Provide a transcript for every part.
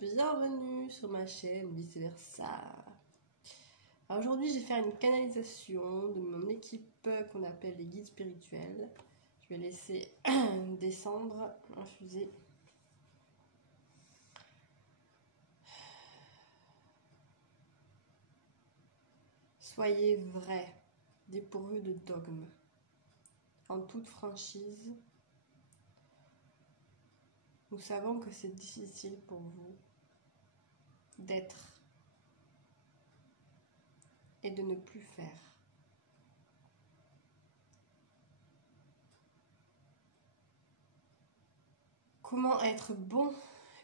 bienvenue sur ma chaîne Vice Versa. Aujourd'hui, je vais faire une canalisation de mon équipe qu'on appelle les guides spirituels. Je vais laisser descendre, infuser. Soyez vrais, dépourvus de dogmes, en toute franchise. Nous savons que c'est difficile pour vous d'être et de ne plus faire. Comment être bon,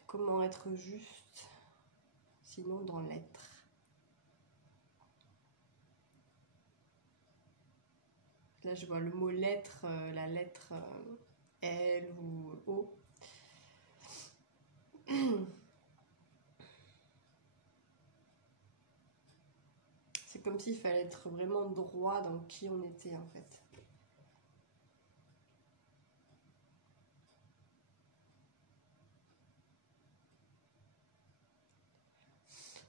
comment être juste, sinon dans l'être. Là, je vois le mot lettre, la lettre L ou O. C'est comme s'il fallait être vraiment droit dans qui on était en fait.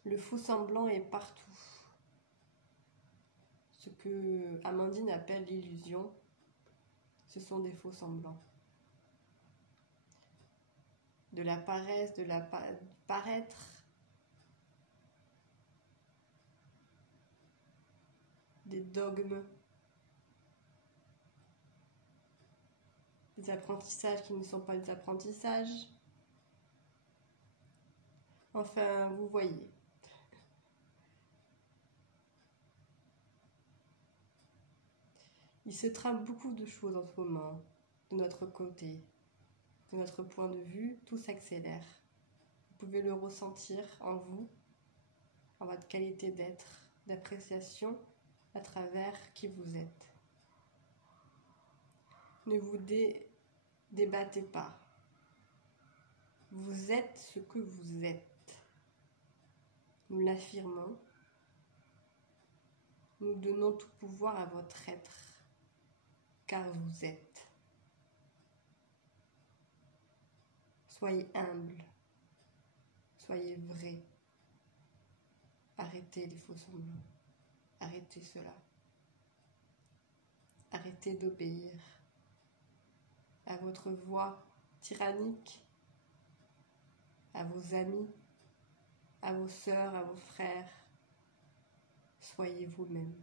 Le faux semblant est partout. Ce que Amandine appelle l'illusion, ce sont des faux semblants. De la paresse, de la paraître, des dogmes, des apprentissages qui ne sont pas des apprentissages. Enfin, vous voyez. Il se trame beaucoup de choses en ce moment, de notre côté, de notre point de vue, tout s'accélère. Vous pouvez le ressentir en vous, en votre qualité d'être, d'appréciation à travers qui vous êtes. Ne vous débattez pas. Vous êtes ce que vous êtes. Nous l'affirmons. Nous donnons tout pouvoir à votre être, car vous êtes. Soyez humble. Soyez vrai. Arrêtez les faux semblants. Arrêtez cela. Arrêtez d'obéir à votre voix tyrannique, à vos amis, à vos sœurs, à vos frères. Soyez vous-même.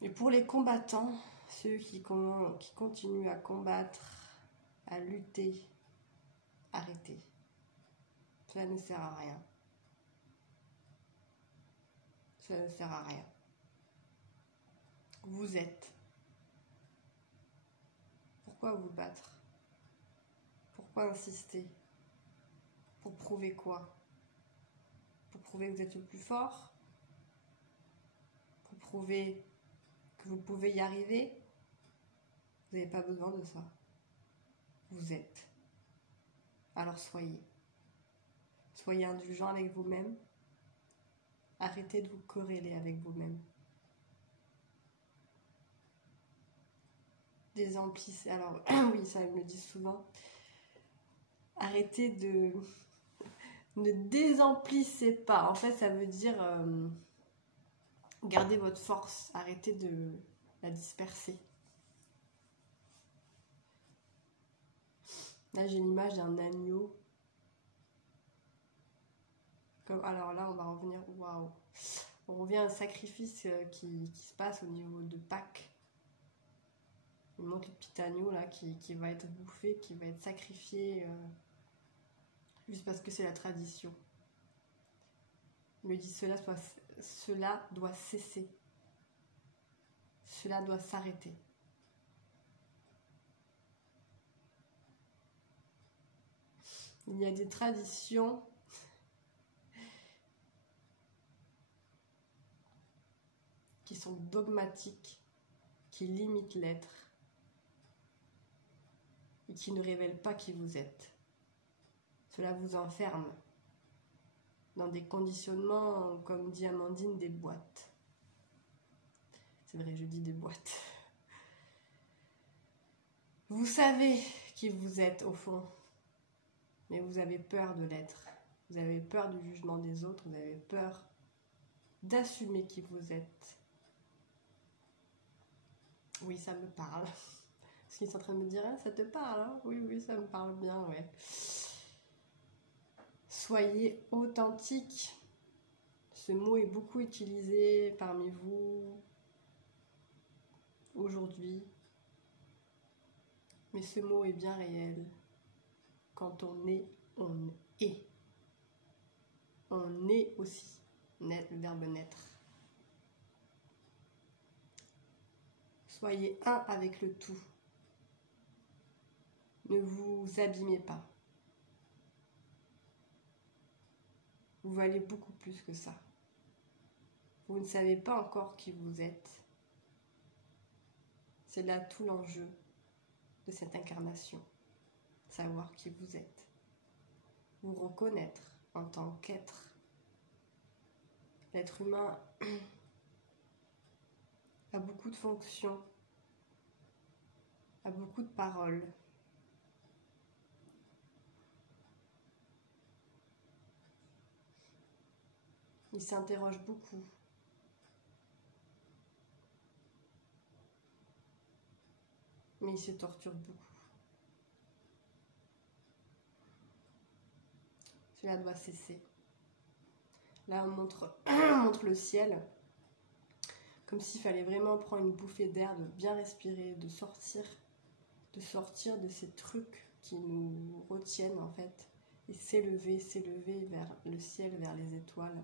Et pour les combattants, ceux qui continuent à combattre, à lutter, arrêtez. Cela ne sert à rien. Cela ne sert à rien. Vous êtes. Pourquoi vous battre? Pourquoi insister? Pour prouver quoi? Pour prouver que vous êtes le plus fort? Pour prouver que vous pouvez y arriver? Vous n'avez pas besoin de ça. Vous êtes. Alors soyez. Soyez indulgent avec vous-même. Arrêtez de vous corréler avec vous-même. Désemplissez. Alors, oui, ça ils me le disent souvent. Arrêtez de... Ne désemplissez pas. En fait, ça veut dire... gardez votre force. Arrêtez de la disperser. Là, j'ai l'image d'un agneau. Alors là, on va revenir... Waouh! On revient à un sacrifice qui se passe au niveau de Pâques. Il montre le petit agneau là qui va être bouffé, qui va être sacrifié juste parce que c'est la tradition. Il me dit cela doit cesser. Cela doit s'arrêter. Il y a des traditions qui sont dogmatiques, qui limitent l'être et qui ne révèlent pas qui vous êtes. Cela vous enferme dans des conditionnements, comme dit Amandine, des boîtes. C'est vrai, je dis des boîtes. Vous savez qui vous êtes au fond. Mais vous avez peur de l'être. Vous avez peur du jugement des autres. Vous avez peur d'assumer qui vous êtes. Oui, ça me parle. Parce qu'ils sont en train de me dire, ah, ça te parle, hein? Oui, oui, ça me parle bien, ouais. Soyez authentique. Ce mot est beaucoup utilisé parmi vous aujourd'hui. Mais ce mot est bien réel. Quand on est, on est. On est aussi. Le verbe naître. Soyez un avec le tout. Ne vous abîmez pas. Vous valez beaucoup plus que ça. Vous ne savez pas encore qui vous êtes. C'est là tout l'enjeu de cette incarnation. Savoir qui vous êtes. Vous reconnaître en tant qu'être. L'être humain a beaucoup de fonctions, a beaucoup de paroles. Il s'interroge beaucoup. Mais il se torture beaucoup. Cela doit cesser. Là, on montre le ciel, comme s'il fallait vraiment prendre une bouffée d'air, de bien respirer, de sortir de ces trucs qui nous retiennent en fait, et s'élever vers le ciel, vers les étoiles.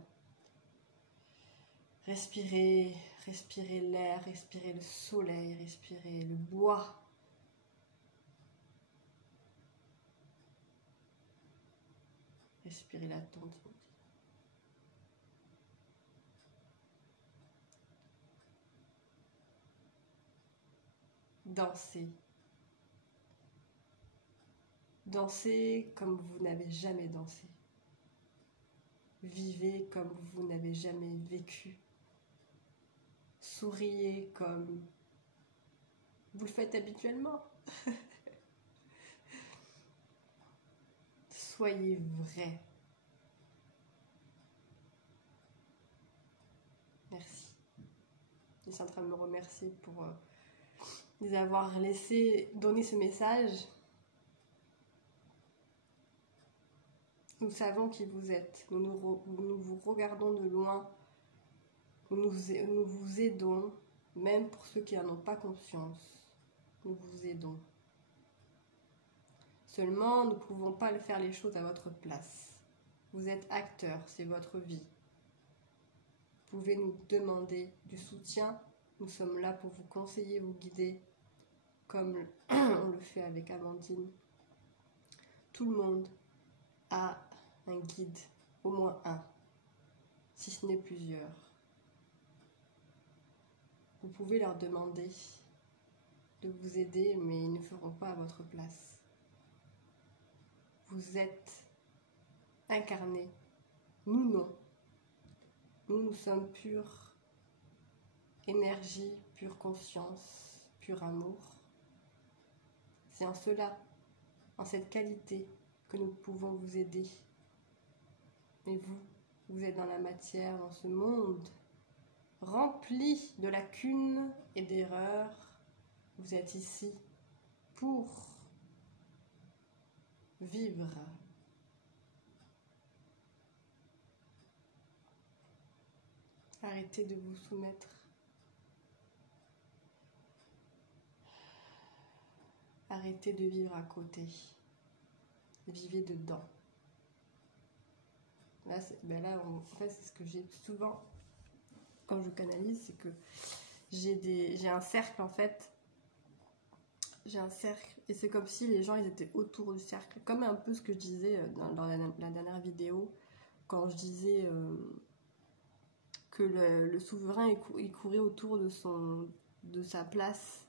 Respirez l'air, respirez le soleil, respirez le bois. Respirez la tente. Dansez. Dansez comme vous n'avez jamais dansé. Vivez comme vous n'avez jamais vécu. Souriez comme vous le faites habituellement. Soyez vrai. Merci. Ils sont en train de me remercier pour les avoir laissé donner ce message. Nous savons qui vous êtes. Nous vous regardons de loin. Nous vous aidons, même pour ceux qui n'en ont pas conscience. Nous vous aidons. Seulement, nous ne pouvons pas faire les choses à votre place. Vous êtes acteur, c'est votre vie. Vous pouvez nous demander du soutien. Nous sommes là pour vous conseiller, vous guider, comme on le fait avec Amandine. Tout le monde a un guide, au moins un, si ce n'est plusieurs. Vous pouvez leur demander de vous aider, mais ils ne feront pas à votre place. Vous êtes incarné. Nous, non. Nous sommes pure énergie, pure conscience, pur amour. C'est en cela, en cette qualité, que nous pouvons vous aider. Mais vous êtes dans la matière, dans ce monde rempli de lacunes et d'erreurs. Vous êtes ici pour vivre. Arrêtez de vous soumettre. Arrêtez de vivre à côté. Vivez dedans. Là, en fait, c'est ce que j'ai souvent quand je canalise, c'est que j'ai un cercle en fait. J'ai un cercle et c'est comme si les gens ils étaient autour du cercle. Comme un peu ce que je disais dans la dernière vidéo, quand je disais que le souverain il courait autour de sa place,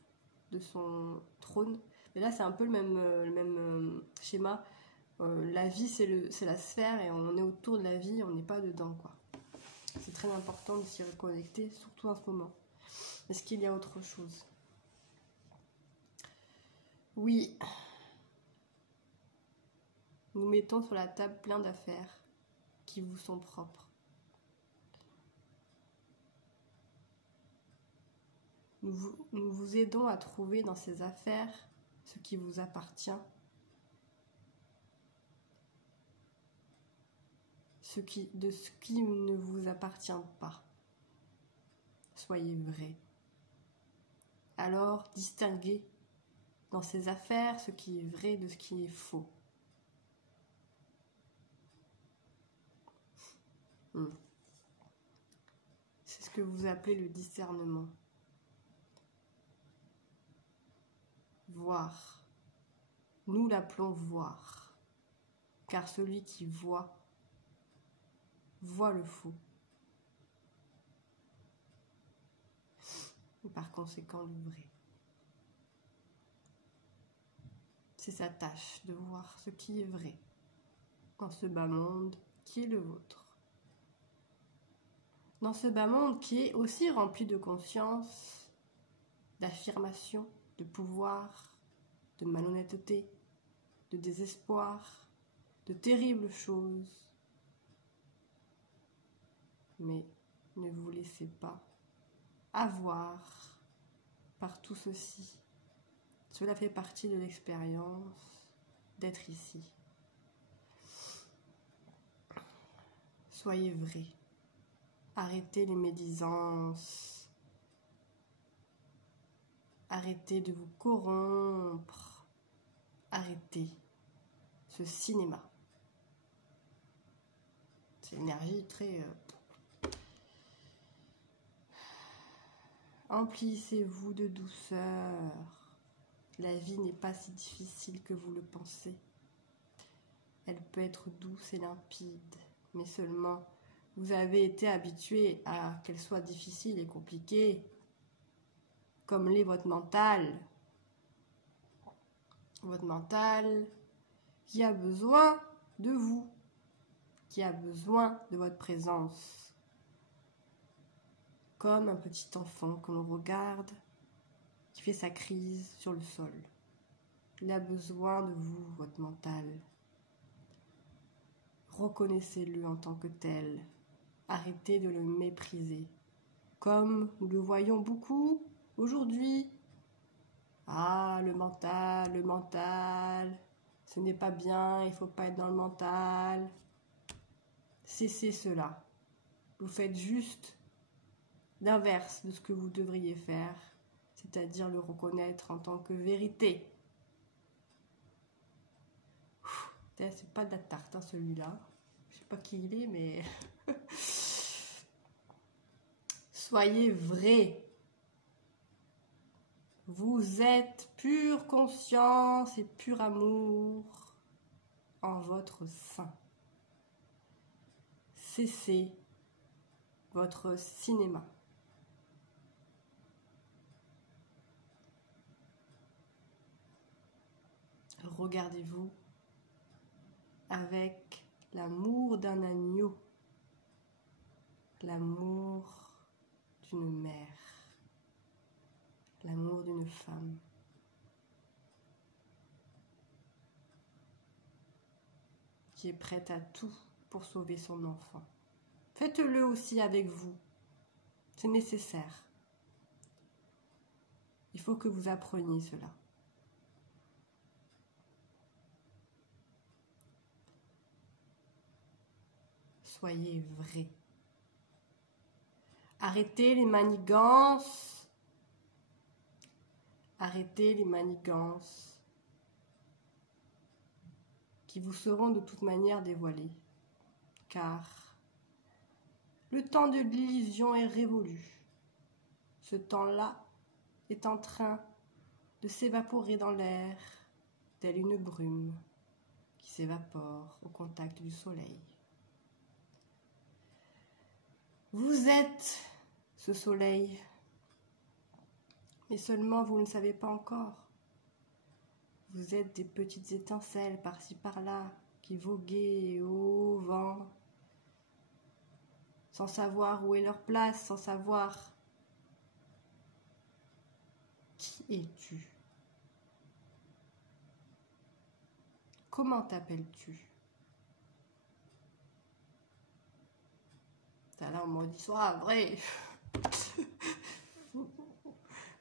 de son trône. Et là, c'est un peu le même schéma. La vie, c'est la sphère et on est autour de la vie, on n'est pas dedans, quoi. C'est très important de s'y reconnecter, surtout en ce moment. Est-ce qu'il y a autre chose? Oui. nous mettons sur la table plein d'affaires qui vous sont propres. Nous vous aidons à trouver dans ces affaires ce qui vous appartient, de ce qui ne vous appartient pas. Soyez vrai. Alors, distinguez dans ces affaires ce qui est vrai de ce qui est faux. C'est ce que vous appelez le discernement. Voir. Nous l'appelons voir. Car celui qui voit le faux. Et par conséquent le vrai. C'est sa tâche de voir ce qui est vrai dans ce bas monde qui est le vôtre. Dans ce bas monde qui est aussi rempli de conscience, d'affirmation, de pouvoir, de malhonnêteté, de désespoir, de terribles choses. Mais ne vous laissez pas avoir par tout ceci. Cela fait partie de l'expérience d'être ici. Soyez vrai. Arrêtez les médisances. Arrêtez de vous corrompre. Arrêtez ce cinéma. C'est une énergie très... Emplissez-vous de douceur. La vie n'est pas si difficile que vous le pensez. Elle peut être douce et limpide, mais seulement vous avez été habitué à qu'elle soit difficile et compliquée, comme l'est votre mental. Votre mental qui a besoin de vous, qui a besoin de votre présence. Comme un petit enfant que l'on regarde, qui fait sa crise sur le sol. Il a besoin de vous, votre mental. Reconnaissez-le en tant que tel. Arrêtez de le mépriser. Comme nous le voyons beaucoup aujourd'hui. Ah, le mental, ce n'est pas bien, il ne faut pas être dans le mental. Cessez cela. Vous faites juste l'inverse de ce que vous devriez faire, c'est-à-dire le reconnaître en tant que vérité. C'est pas de la tarte, hein, celui-là. Je sais pas qui il est, mais... Soyez vrai. Vous êtes pure conscience et pur amour en votre sein. Cessez votre cinéma. Regardez-vous avec l'amour d'un agneau, l'amour d'une mère, l'amour d'une femme. Qui est prête à tout pour sauver son enfant. Faites-le aussi avec vous. C'est nécessaire. Il faut que vous appreniez cela. Soyez vrai. Arrêtez les manigances. Arrêtez les manigances qui vous seront de toute manière dévoilées. Car le temps de l'illusion est révolu. Ce temps-là est en train de s'évaporer dans l'air, telle une brume qui s'évapore au contact du soleil. Vous êtes ce soleil, mais seulement vous ne savez pas encore. Vous êtes des petites étincelles par-ci par-là qui voguent au vent, sans savoir où est leur place, sans savoir qui es-tu. Comment t'appelles-tu? T'as là, on m'a dit, soit vrai.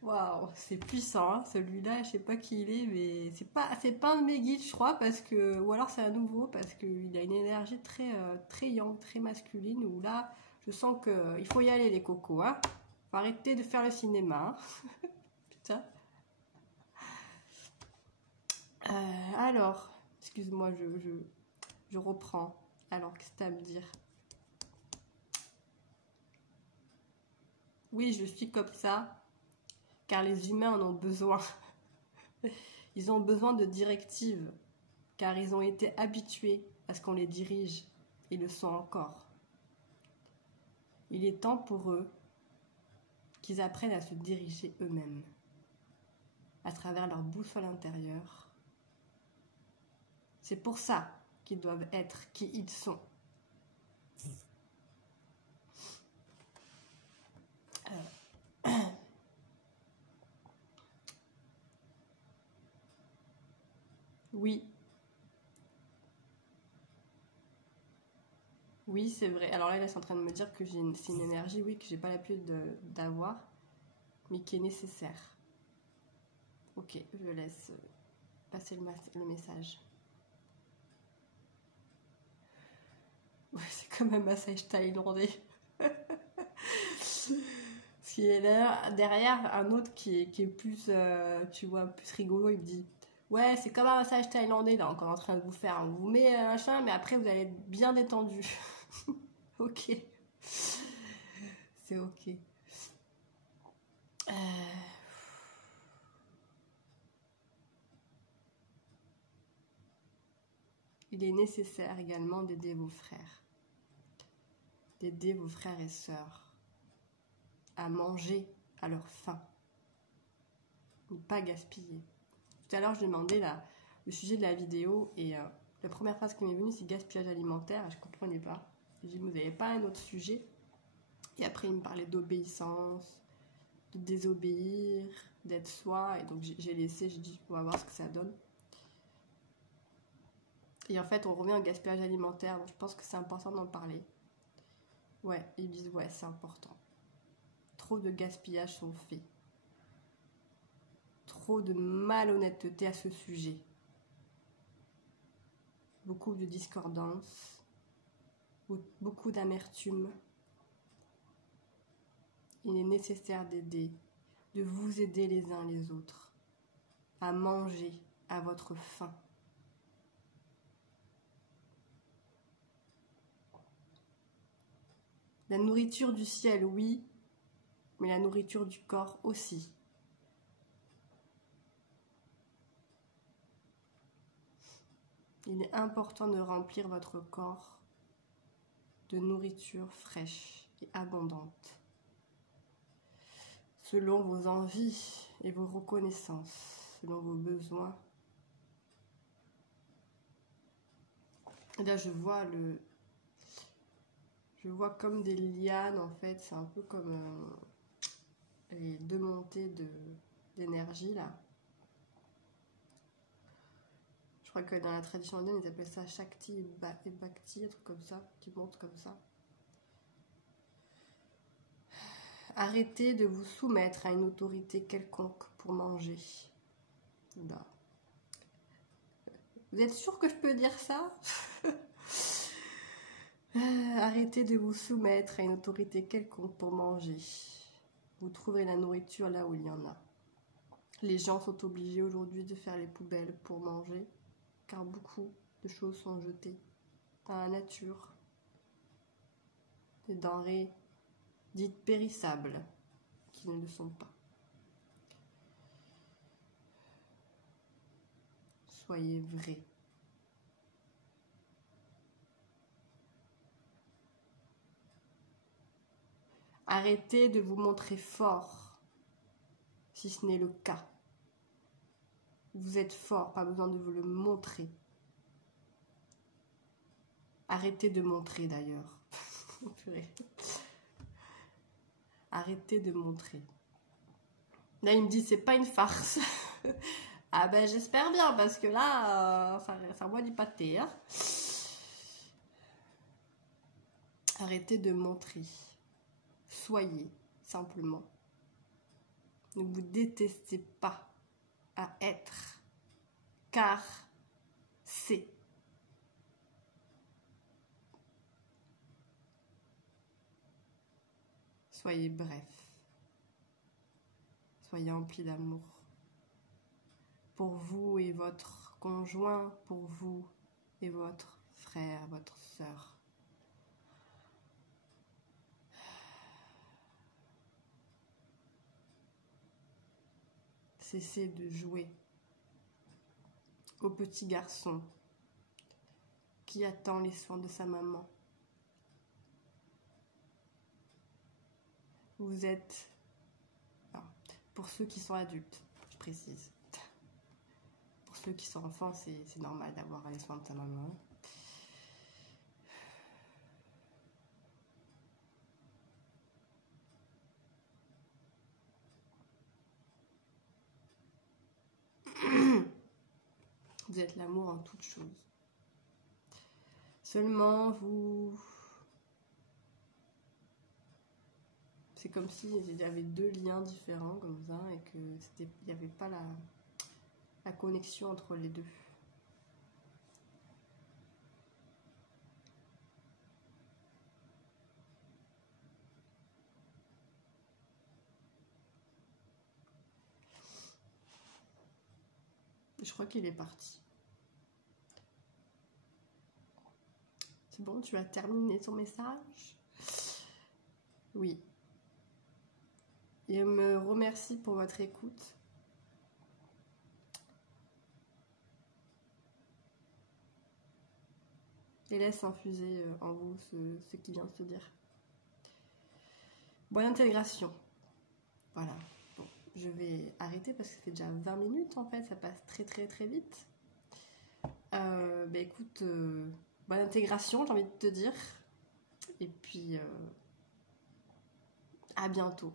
Waouh, c'est puissant, hein, celui-là, je sais pas qui il est, mais c'est pas un de mes guides, je crois, parce que, ou alors c'est un nouveau, parce qu'il a une énergie très yang, très masculine, où là, je sens que il faut y aller les cocos, hein. Faut arrêter de faire le cinéma, hein. Putain. Alors, excuse-moi, je reprends. Alors, qu'est-ce que t'as à me dire? Oui, je suis comme ça, car les humains en ont besoin. Ils ont besoin de directives, car ils ont été habitués à ce qu'on les dirige, et le sont encore. Il est temps pour eux qu'ils apprennent à se diriger eux-mêmes, à travers leur boussole intérieure. C'est pour ça qu'ils doivent être qui ils sont. Oui. Oui, c'est vrai. Alors là, elle est en train de me dire que c'est une énergie, oui, que j'ai pas l'habitude d'avoir, mais qui est nécessaire. Ok, je laisse passer le message. Ouais, c'est comme un massage thaïlandais. S'il est là, derrière, un autre qui est plus, tu vois, plus rigolo, il me dit ouais, c'est comme un massage thaïlandais, là, encore en train de vous faire. On vous met un machin, mais après, vous allez être bien détendu. Ok. C'est ok. Il est nécessaire également d'aider vos frères. D'aider vos frères et sœurs à manger à leur faim. Ne pas gaspiller. Tout à l'heure, je demandais le sujet de la vidéo et la première phrase qui m'est venue, c'est gaspillage alimentaire. Je ne comprenais pas. J'ai dit, vous n'avez pas un autre sujet? Et après, il me parlait d'obéissance, de désobéir, d'être soi. Et donc, j'ai laissé, j'ai dit, on va voir ce que ça donne. Et en fait, on revient au gaspillage alimentaire. Donc, je pense que c'est important d'en parler. Ouais, ils disent, ouais, c'est important. Trop de gaspillage sont faits. Trop de malhonnêteté à ce sujet. Beaucoup de discordance. Beaucoup d'amertume. Il est nécessaire d'aider, de vous aider les uns les autres à manger à votre faim. La nourriture du ciel, oui, mais la nourriture du corps aussi. Il est important de remplir votre corps de nourriture fraîche et abondante, selon vos envies et vos reconnaissances, selon vos besoins. Et là, je vois comme des lianes, en fait, c'est un peu comme les deux montées d'énergie, là. Je crois que dans la tradition indienne, ils appellent ça Shakti et Bhakti, un truc comme ça, qui montent comme ça. Arrêtez de vous soumettre à une autorité quelconque pour manger. Là. Vous êtes sûr que je peux dire ça? Arrêtez de vous soumettre à une autorité quelconque pour manger. Vous trouverez la nourriture là où il y en a. Les gens sont obligés aujourd'hui de faire les poubelles pour manger, car beaucoup de choses sont jetées dans la nature. Des denrées dites périssables, qui ne le sont pas. Soyez vrais. Arrêtez de vous montrer fort, si ce n'est le cas. Vous êtes fort, pas besoin de vous le montrer. Arrêtez de montrer d'ailleurs. Arrêtez de montrer. Là, il me dit, c'est pas une farce. Ah ben, j'espère bien, parce que là, ça boit du pâté. Hein. Arrêtez de montrer. Soyez simplement. Ne vous détestez pas à être, car c'est. Soyez bref. Soyez emplis d'amour. Pour vous et votre conjoint, pour vous et votre frère, votre sœur. Cessez de jouer au petit garçon qui attend les soins de sa maman. Vous êtes, alors, pour ceux qui sont adultes, je précise. Pour ceux qui sont enfants, c'est normal d'avoir les soins de ta maman. Vous êtes l'amour en toutes choses. Seulement, c'est comme si il y avait deux liens différents comme ça et qu'il n'y avait pas la connexion entre les deux. Je crois qu'il est parti. C'est bon, tu as terminé ton message? Oui. Et me remercie pour votre écoute. Et laisse infuser en vous ce qui vient de se dire. Bonne intégration. Voilà. Bon, je vais arrêter parce que ça fait déjà 20 minutes en fait, ça passe très très très vite. Écoute, bonne intégration, j'ai envie de te dire. Et puis, à bientôt.